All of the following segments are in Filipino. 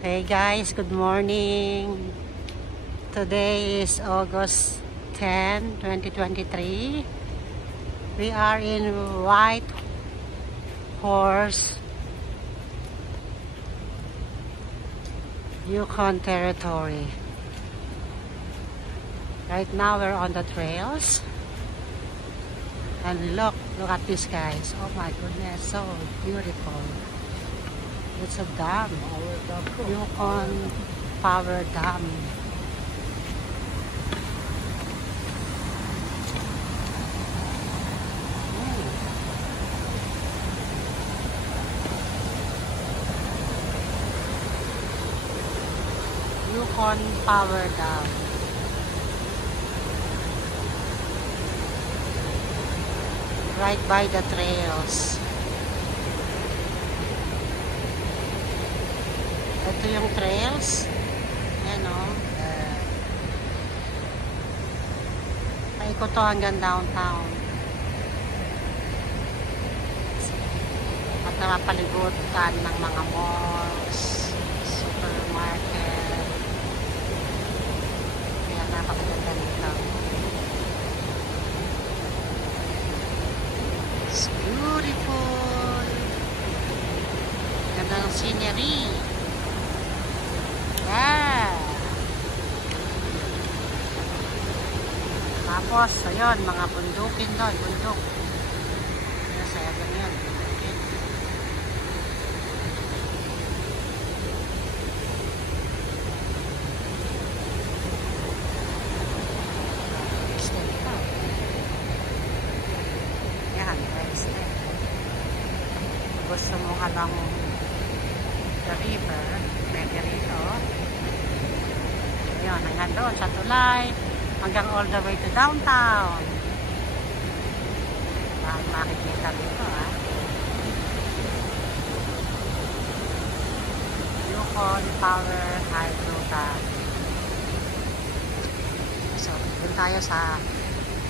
Hey guys, good morning. Today is August 10, 2023. We are in White Horse, Yukon territory. Right now we're on the trails. And look at this guys. Oh my goodness, so beautiful. It's a dam. Yukon Power Dam. Yukon Power Dam. Right by the trails. Ito yung trails. Ayan o. Paikot to hanggang downtown. At napapalibutan ng mga malls, supermarket. Kaya napakaganda nito. It's beautiful. Ganda ng scenery. Yeah. Tapos, ayun, mga bundukin doon, bundok. Kaya saya ganyan. Okay. Step pa. Yan, step. Gusto mo along the river, pwede rito. Ayun, hanggang doon sa tulay, hanggang all the way to downtown. Makikita dito, ha. Yukon Power Hydro Dam. So, dun tayo sa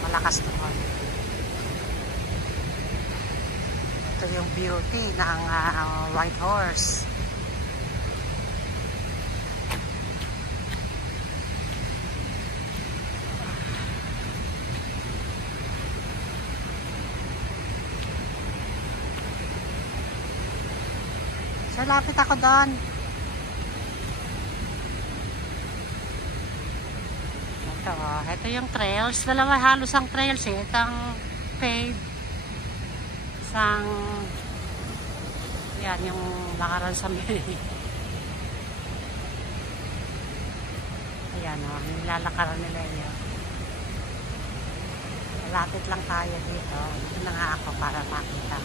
malakas doon. Ito yung beauty ng White Horse. So, lapit ako doon. Ito yung trails. Dalawa halos ang trails eh. Itang paved. Isang yan, yung lakaran sa may ayan o, nilalakaran nila yun. Lapit lang tayo dito. Dito na nga ako para makita.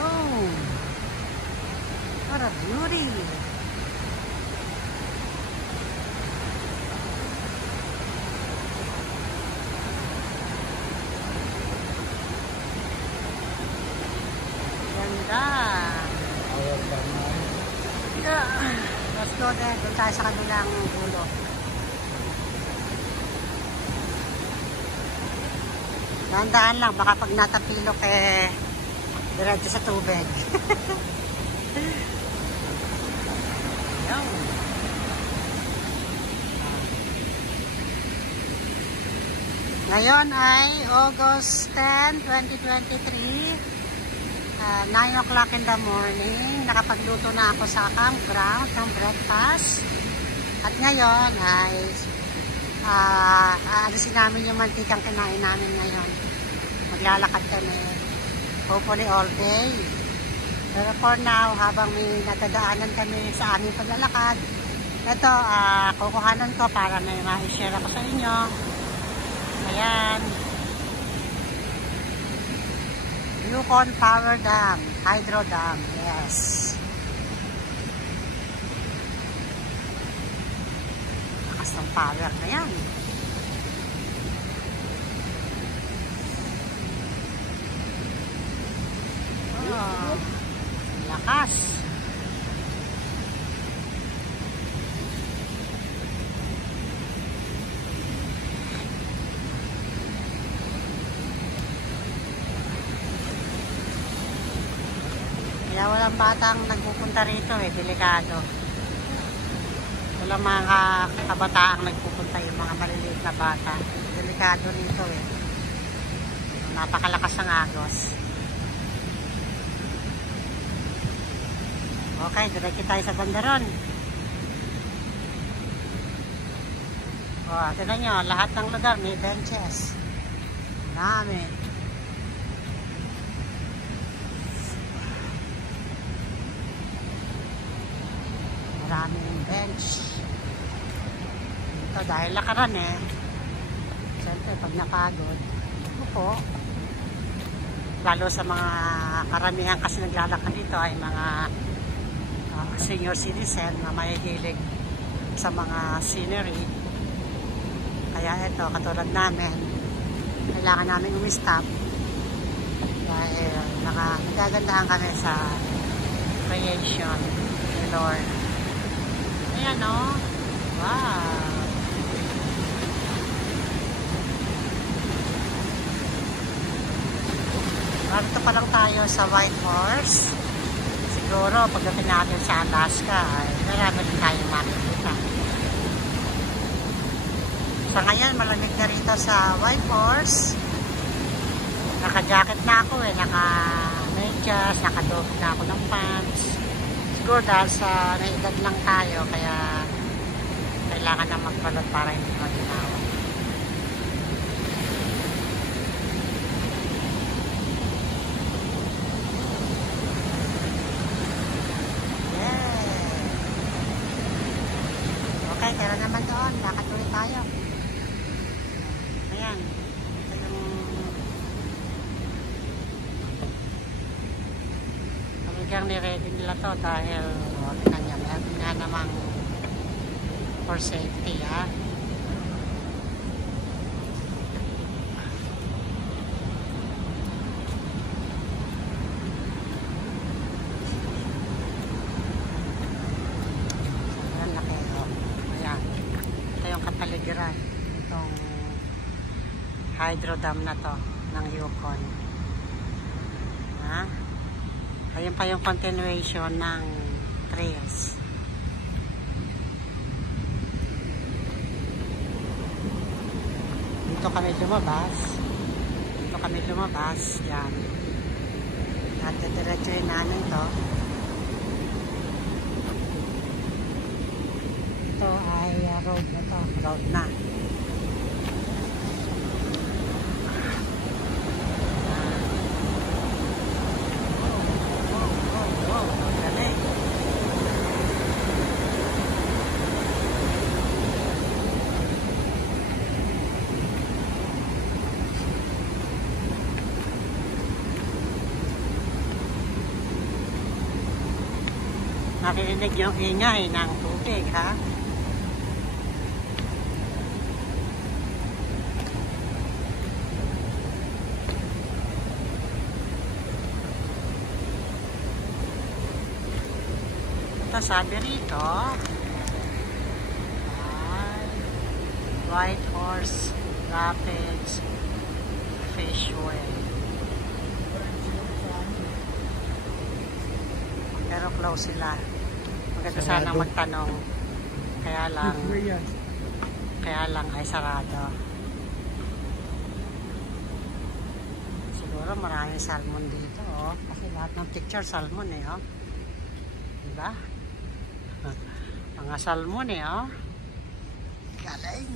Oh, what a beauty! Ganda! Let's go there. Doon tayo sa kabilang dulo. Dahan-dahan lang. Baka pag natapilok eh diretso sa tubig. Ngayon ay August 10, 2023. 9 o'clock in the morning. Nakapagluto na ako sa campground ng breakfast. At ngayon ay aalisin namin yung mantikang kinain namin ngayon. Maglalakad kami. Hopefully all day. Pero for now, habang may natadaanan kami sa aming paglalakad, ito, kukuhanan ko para may ma-share ako sa inyo. Ayan. Yukon Power Dam, Hydro Dam, yes. Lakas ng power na yan. Oh, lakas. Kaya walang batang nagpupunta rito eh, delikado. Walang mga kabataang nagpupunta, yung mga maliliit na bata. Delikado rito eh. Napakalakas ng agos. Okay, diretso tayo sa bandaron. O, tignan nyo, lahat ng lugar may benches. Marami. Maraming bench. Ito dahil lakaran eh. Siyempre, pag napagod, upo. Lalo sa mga karamihan kasi naglalakad dito ay mga senior citizen na mahihilig sa mga scenery. Kaya ito, katulad namin, kailangan namin umistop dahil nagagandahan kami sa creation ni Lord. Ayan o. Wow. Narito pa lang tayo sa White Horse. Siguro pagdating natin sa Alaska ay marami rin tayong makikita. Sa ngayon malamig na rito sa White Horse. Naka-jacket na ako eh, naka-medyas, naka-dog na ako ng pants. Siguro dahil sa naedad lang tayo kaya kailangan na magbalot para hindi maginawa. Okay, kaya naman doon, nakatuloy tayo. Ayan, ito yung talagang niready nila to dahil tingnan niya, meron nga namang for safety ha. Kapaligiran itong hydro dam na to ng Yukon. Ayun pa yung continuation ng trails. Dito kami lumabas yan at diretsuhin namin to. Ito ay road na to, road na. Galing. Nakirinig yung ingay ng tubig ha. Ito sabi rito White Horse Rapids Fishway. Pero close sila. Maganda sana magtanong. Kaya lang ay sarado. Siguro maraming salmon dito oh. Kasi lahat ng picture salmon eh oh. Diba? Mga salmon eh oh. Galing.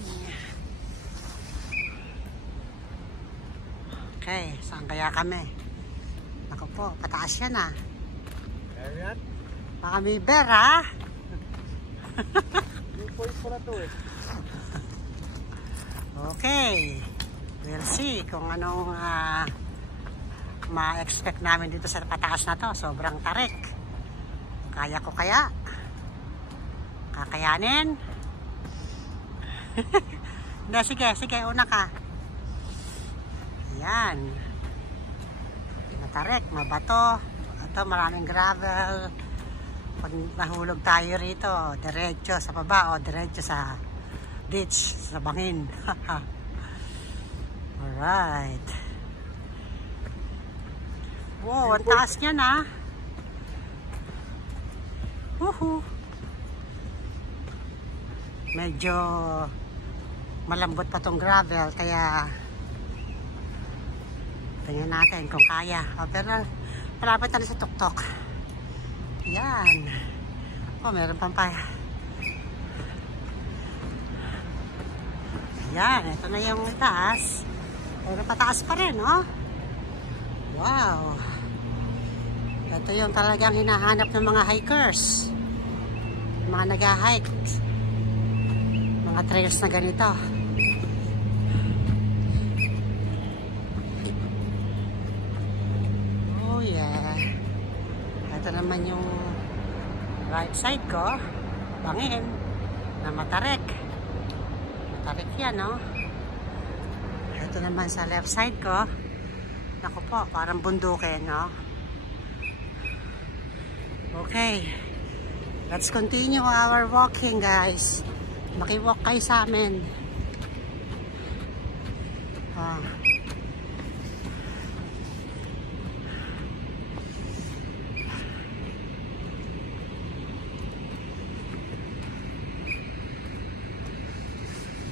Okay, saan kaya kami? Naku po, pataas yan ah. Baka may bear ha? Okay, we'll see kung anong ma-expect namin dito sa pataas na to. Sobrang tarik. Kaya ko kaya? Kakayanin? Hindi, sige, una ka. Ayan. Matarik, mabato. Ito, maraming gravel. Pag nahulog tayo rito, diretso sa baba o diretso sa ditch, sa bangin. Alright. Wow, ang taas niyan ah. Woohoo! Medyo malambot pa tong gravel, kaya tingnan natin kung kaya. Pero malapit na sa tuktok. Yan. Meron pang pa. Yan, ito na yung itaas. Pero pataas pa rin, oh. Wow. Ito yung talagang hinahanap ng mga hikers. Mga nag-hike. Mga trails na ganito. Oh yeah. Ito naman yung right side ko. Bangin. Na Matarik. Matarik yan, no? Ito naman sa left side ko. Naku po, parang bundukin, no? Okay. Let's continue our walking, guys. Makiwalk kayo sa amin.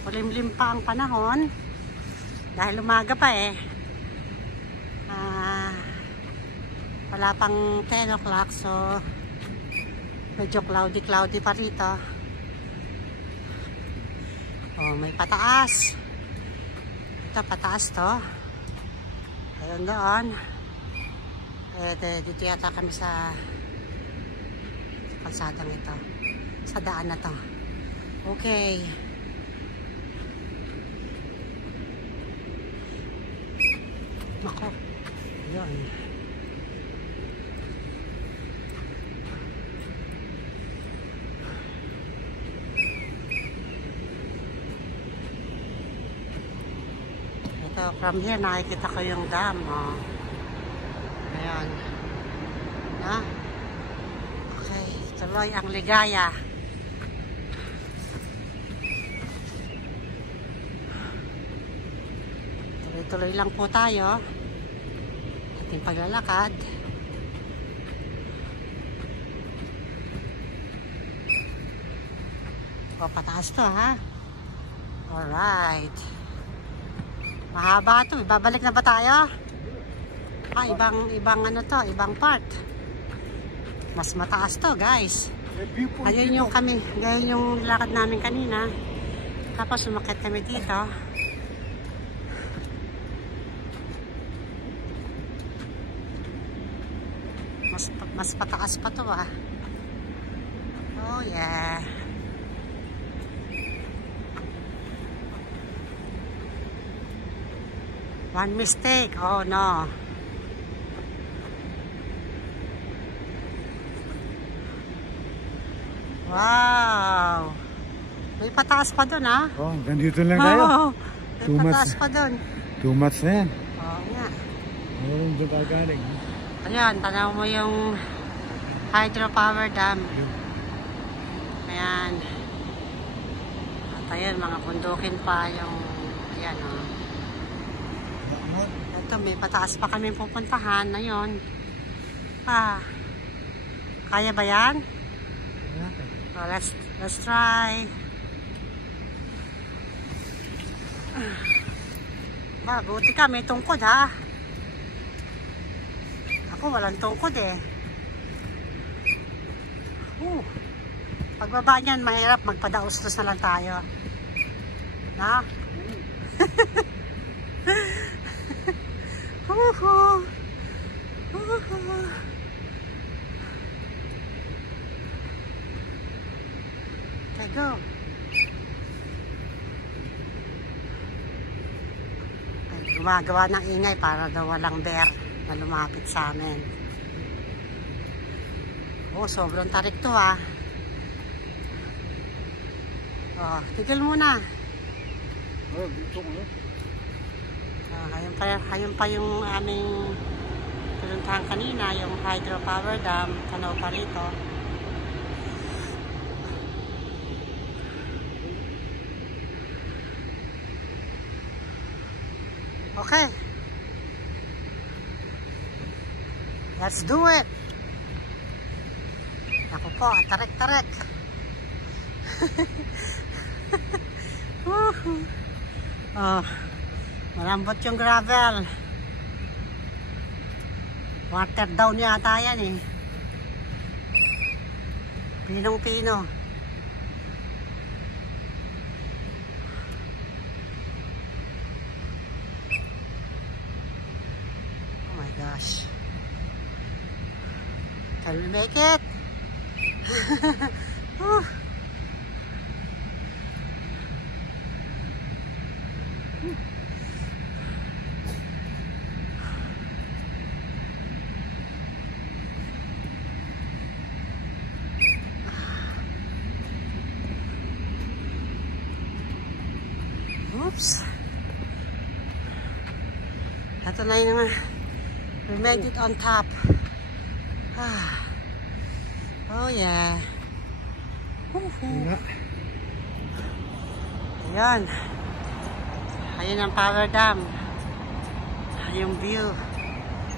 Malimlim pa ang panahon. Dahil umaga pa eh. Wala pang 10 o'clock, so medyo cloudy pa rito. Oh, may pataas. Ito, pataas to. Ayun doon. Dito yata kami sa kalsadang ito. Sa daan na to. Okay. Nako. Ayun. From here, nakikita ko yung dam. Oh. Ayan. Ha? Okay. Tuloy ang ligaya. Tuloy-tuloy lang po tayo. Ating paglalakad. O, pataas to, ha? Alright. Mahaba to. Babalik na ba tayo? Ibang ano to, ibang part. Mas mataas to, guys. Ayun yung kami, ganyan yung lakad namin kanina. Tapos umakyat kami dito. Mas pataas pa to, ah. Oh yeah. One mistake. Oh no. Wow. May pataas pa dun, ha? Oh, ganito lang tayo. Oh, may pataas pa dun. 2 months na yan. Oh, nga. Oh, dyan tayo galing. Ayan, tanaw mo yung hydropower dam. Ayan. At ayan, mga bundukin pa yung, ayan, oh. Ito, may pataas pa kami pupuntahan. Ayun. Kaya ba yan? Oh, let's try. Buti ka, may tungkod, ha? Ako, walang tungkod, eh. Pagbaba niyan, mahirap. Magpadaustos na lang tayo. Ha? Okay, go. Ay, gumagawa ng ingay para daw walang bear na lumapit sa amin. Oh, sobrang tarik to, ah. Oh, tigil muna. Oh, dito ko. Ayun pa yung aming pinuntahan kanina, yung hydropower dam. Tanaw pa rito. Okay. Let's do it. Ako po, tarik-tarik. Oh, malambot yung gravel. Water down yata yan eh. Pinong-pino. Oh my gosh. Can we make it? Oops. Ito na yun naman. We made it on top. Oh yeah. Ayan. Ayun ang power dam. Yung view.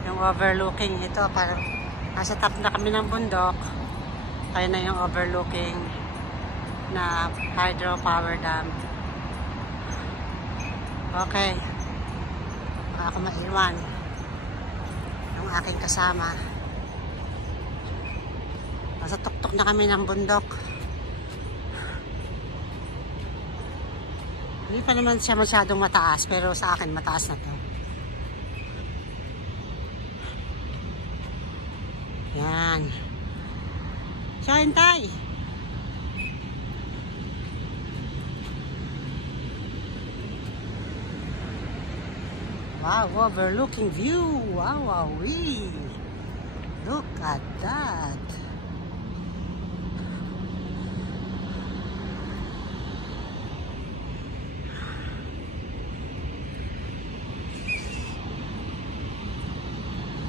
Yung overlooking. Ito parang nasa top na kami ng bundok. Kaya na yung overlooking na hydro power dam. Okay. Baka ako maiwan yung aking kasama. Nasa tuktok na kami ng bundok. Hindi pa naman siya masyadong mataas, pero sa akin mataas na to. Yan. So, hintay. Wow, overlooking view. Wow, wowee. Look at that.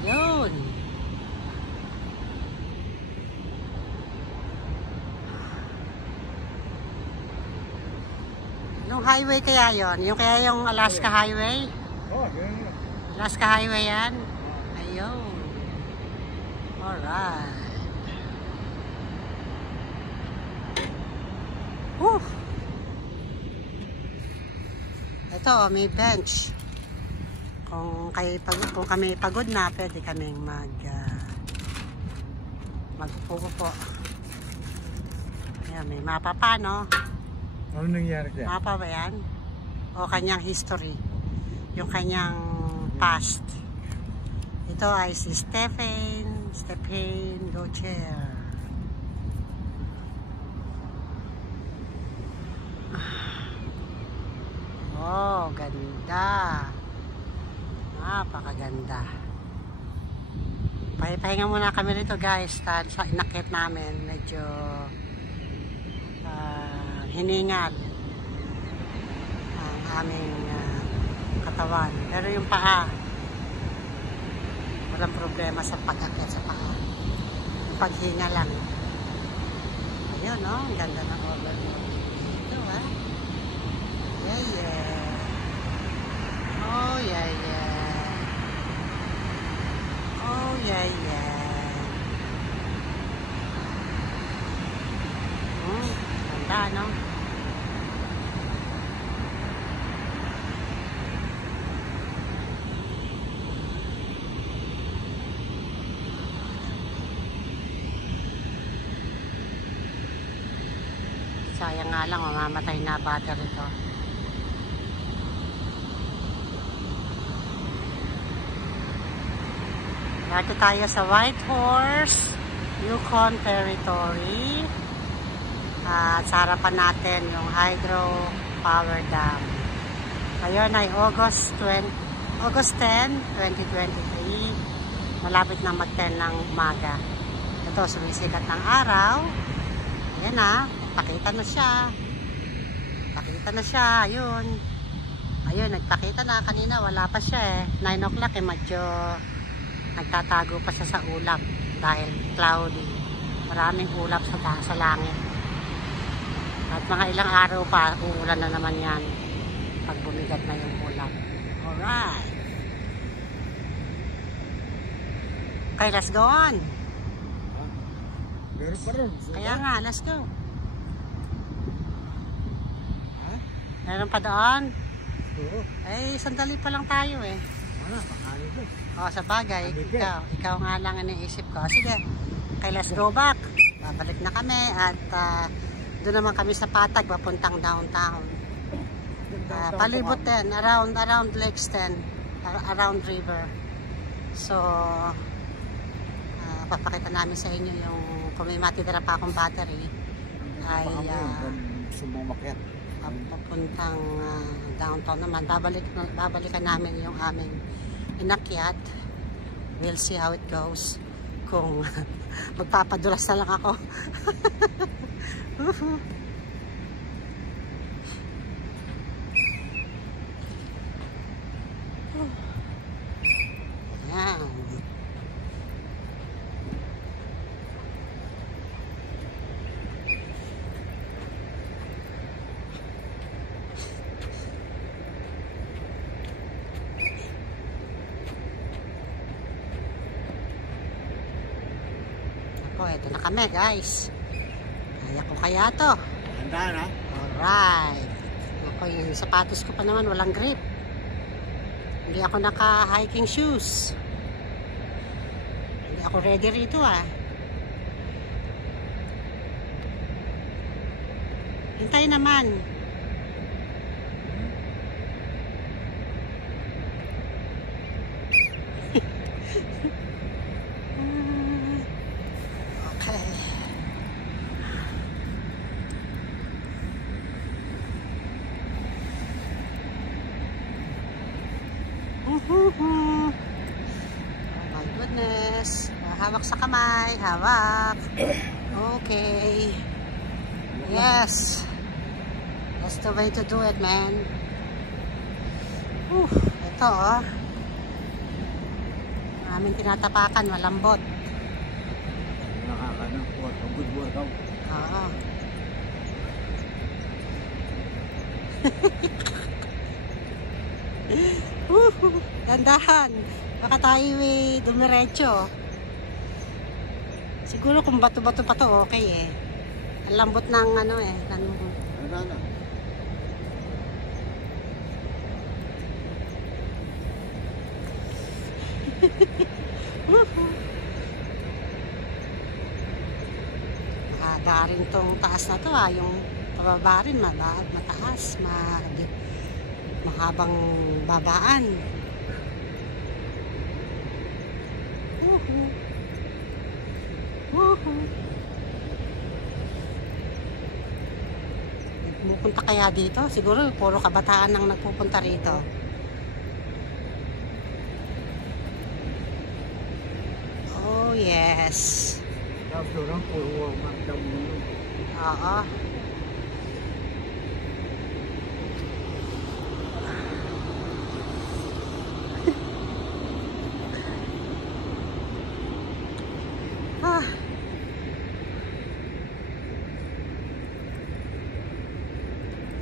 Yun. Yung highway kaya yun? Yung kaya yung Alaska Highway? Oh, yeah. Alaska Highway yan? Ayun. Alright. Woo! Ito, may bench. Kung kami pagod na, pwede kaming magpupo. Ayan, may mapa pa, no? Ano nangyari kaya? Mapa ba yan? O kanyang history. Yung kanyang past. Ito ay si Stephen Gautier. Oh, ganda. Napakaganda. Pahinga muna kami rito guys. Sa inakit namin, medyo hiningal ang aming katawan. Pero yung paa, walang problema sa pag-akit sa paa. Yung paghinga lang. Ayun, no? Ang ganda ng overlook. Ito, ha? Yeah. Oh, yeah. Oh, yeah. Ganda, no? Sayang nga lang, mamamatay na battery ito. Dito tayo sa Whitehorse, Yukon Territory. At sa harapan natin yung Hydro Power Dam. Ngayon ay August 10, 2023. Malapit na mag-10 ng umaga. Ito, sumisikat ng araw. Ayan na. Pakita na siya. Ayun, nagpakita na. Kanina wala pa siya eh. 9 o'clock eh, medyo nagtatago pa siya sa ulap dahil cloudy. Maraming ulap sa langit. At mga ilang araw pa, uulan na naman yan pag bumigat na yung ulap. Alright. Okay, let's go on. Meron pa rin. Kaya nga, let's go. Ha? Meron pa doon? Oo. Eh, sandali pa lang tayo eh. Wala, pakanin ko. O, sa bagay, Ano ka? ikaw nga lang ang iniisip ko. Sige, okay, let's go back. Babalik na kami at doon naman kami sa Patag, papuntang downtown. Palibot din, around Lakes 10, around river. So, papakita namin sa inyo yung kung may matitira pa akong battery ay sumumakyat. papuntang downtown naman. Babalikan namin yung aming inakyat. We'll see how it goes. Kung magpapadulas na lang ako. Yan. Ako, ito na kami guys. Kaya ko kaya to. Handaan ha? Alright. Ako, yung sapatos ko pa naman walang grip. Hindi ako naka-hiking shoes. Hindi ako ready rito ah. Hintay naman. Okay. Oh my goodness. Hawak sa kamay. Hawak. Okay. Yes. That's the way to do it, man. Ito oh. Maraming tinatapakan. Malambot. Good workout. Oo. Dandahan. Baka tayo dumiretso. Siguro kung bato-bato pa to okay eh. Ang lambot ng ano eh. Handaan. Mahaba rin tong taas na to ah. Yung pababa rin mataas. Mahabang babaan. Pupunta kaya dito? Siguro puro kabataan nang nagpupunta rito. Oh yes. Tapos orang puro macam ini. Oo.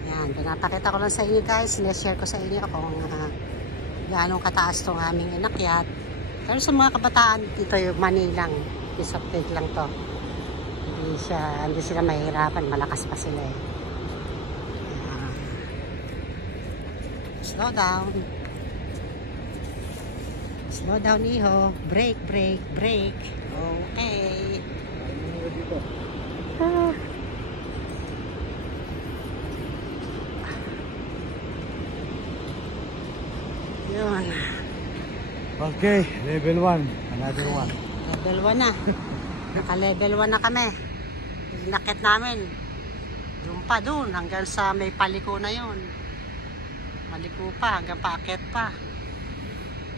Yan, pinapakita ko lang sa inyo guys, sineshare ko sa inyo kung gaano kataas tong aming inakyat. Pero sa mga kabataan, dito yung Manilang, piece of cake lang to. Hindi sila mahihirapan, malakas pa sila eh. Slow down. Slow down iho. Brake, brake, brake. Okay. Yun. Okay, level 1. Another one. Level 1 na. Naka-level 1 na kami. Inakit namin. Doon pa doon. Hanggang sa may paliko na yun. Maliko pa. Hanggang paakit pa.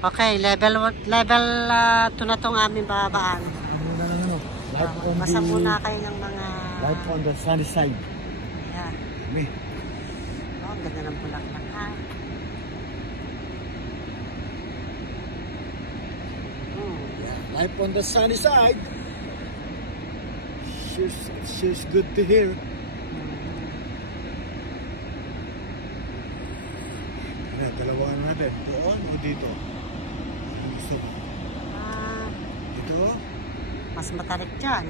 Okay, level 2 na tong aming babaan. Basa muna kayo ng mga... Life on the sunny side. Ayan. Me. Oh, ganda ng bulaklak ha. Life on the sunny side. She's good to hear. Dalawahan natin. Doon o dito? Gusto mo? Dito? Mas matarik dyan.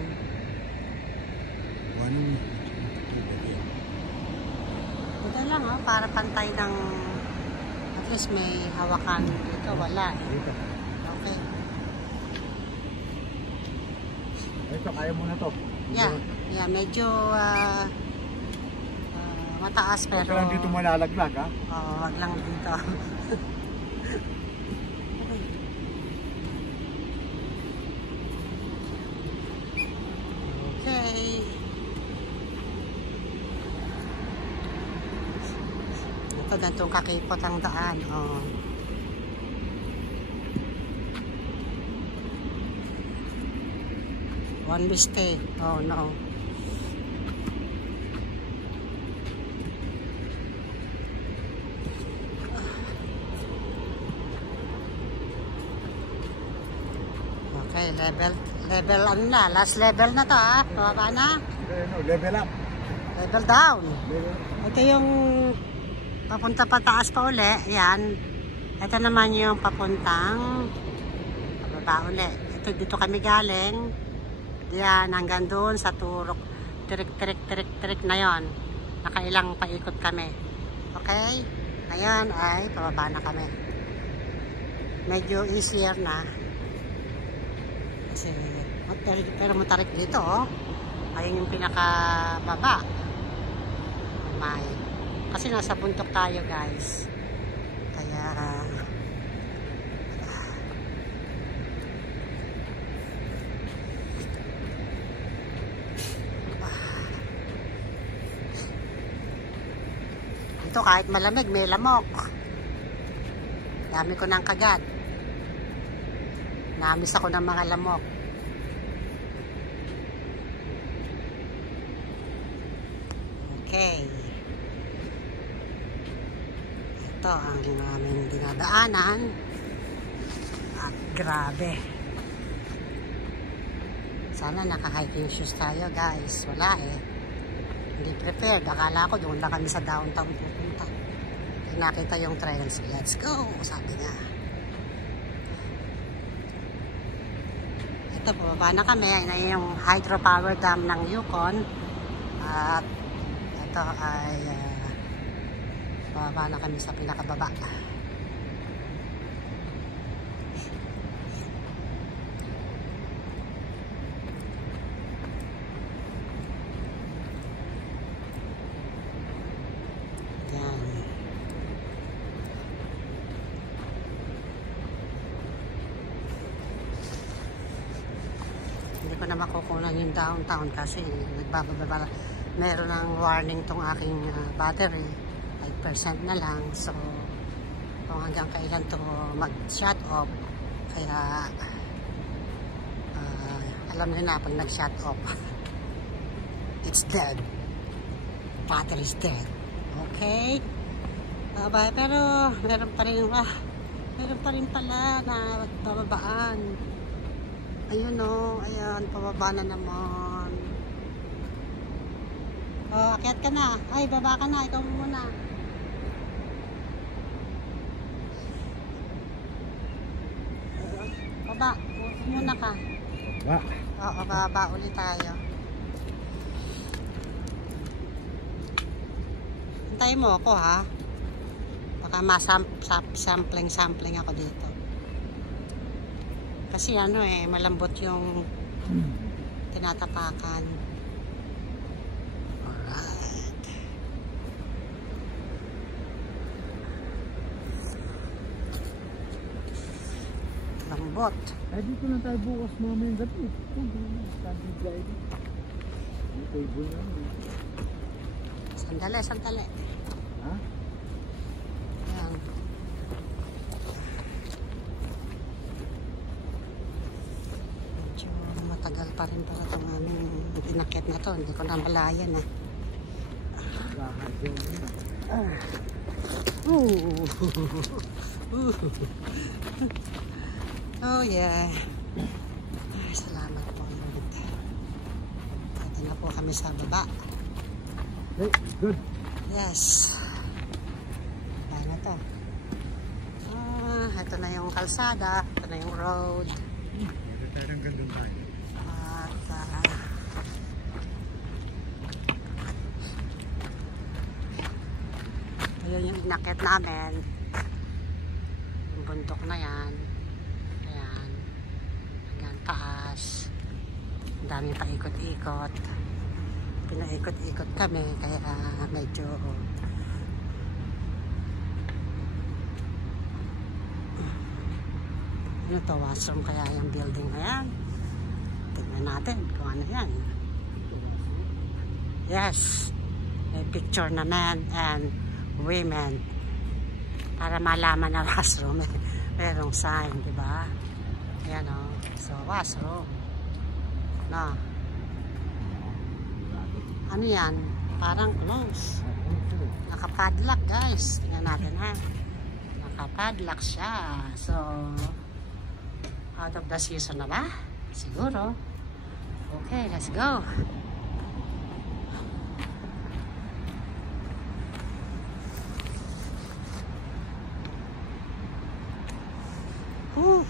ano mo. Ito lang oh, para pantay ng at least may hawakan dito, wala eh. Dito. Okay. Ito, kaya mo na to. Yeah, medyo mataas pero... Pero dito malalaglag ha? Oo, wag lang dito. Okay. Ito, ganitong kakipot ang daan. Oh. One mistake. Oh no. Okay, level ano na, last level na to ha. Pababa na. Level up. Level down. Level up. Ito yung papunta pataas pa uli. Yan. Ito naman yung papuntang pababa uli. Ito dito kami galing. Yan, hanggang doon sa turok. Tirik na yon. Nakailang paikot kami. Okay? Ngayon ay pababa na kami. Medyo easier na. Kasi, pero matarik dito, oh. Ayun yung pinakababa. Oh my. Kasi nasa buntok tayo, guys. Kaya, ito kahit malamig, may lamok. Dami ko ng kagat. Namis ako ng mga lamok. Okay. Ito ang aming dinadaanan. At grabe. Sana naka-hiking shoes tayo, guys. Wala eh. Hindi prepared. Akala ko doon lang kami sa downtown pupunta. Nakita yung trails. Let's go, sabi niya. Ito, pababa na kami. Ayun yung hydropower dam ng Yukon. At ito ay pababa na kami sa pinakababa. Yan. Hindi ko na makukunan yung downtown kasi nagbababa. Meron ng warning tong aking battery. 5% na lang. So, kung hanggang kailan to mag-shut off. Kaya, alam nyo na pag nag-shut off, it's dead. Battery is dead. Okay? Bye. Pero, meron pa rin pala na bababaan. Ayun o, ayan, pababa na naman. Oh, akyat ka na. Ay, baba ka na. Ikaw muna. Baba. Muna ka. Ba? Oo, baba ulit tayo. Hintayin mo ako, ha? Baka sampling ako dito. Kasi ano eh, malambot yung tinatapakan. Lambot. Ay, dito na tayo bukas mamayang gabi. Standing guide. May table na. Sandali. Ha? Ayan. Medyo matagal pa rin pala itong aming inakit na to. Hindi ko na malayan ah. Oh yeah. Ay, salamat po. Pwede na po kami sa baba. Hey, good. Yes. Kaya na to. Ito na yung kalsada. Ito na yung road. Pwede tayo ng gandun tayo. At Ayun yung inakyat namin. Yung bundok na yan. Ayan. Hanggang taas. Ang daming paikot-ikot. Pinaikot-ikot kami. Kaya medyo ano to, washroom kaya yung building na yan. Tignan natin kung ano yan. Yes. May picture na men and women. Para malaman na washroom. Merong sign, di ba? Ayan o. So, washroom. No. Ano yan? Parang close. Nakapadlock, guys. Tingnan natin, ha? Nakapadlock siya. So, out of the season na ba? Siguro. Okay, let's go. Whew.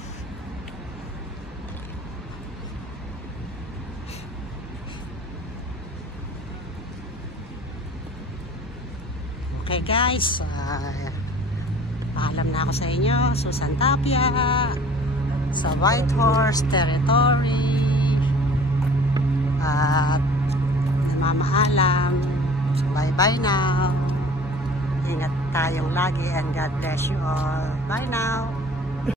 Okay guys, paalam na ako sa inyo. Susan Tapia sa Whitehorse Territory at namamaalam. So bye bye now. Ingat tayong lagi and God bless you all. Bye now.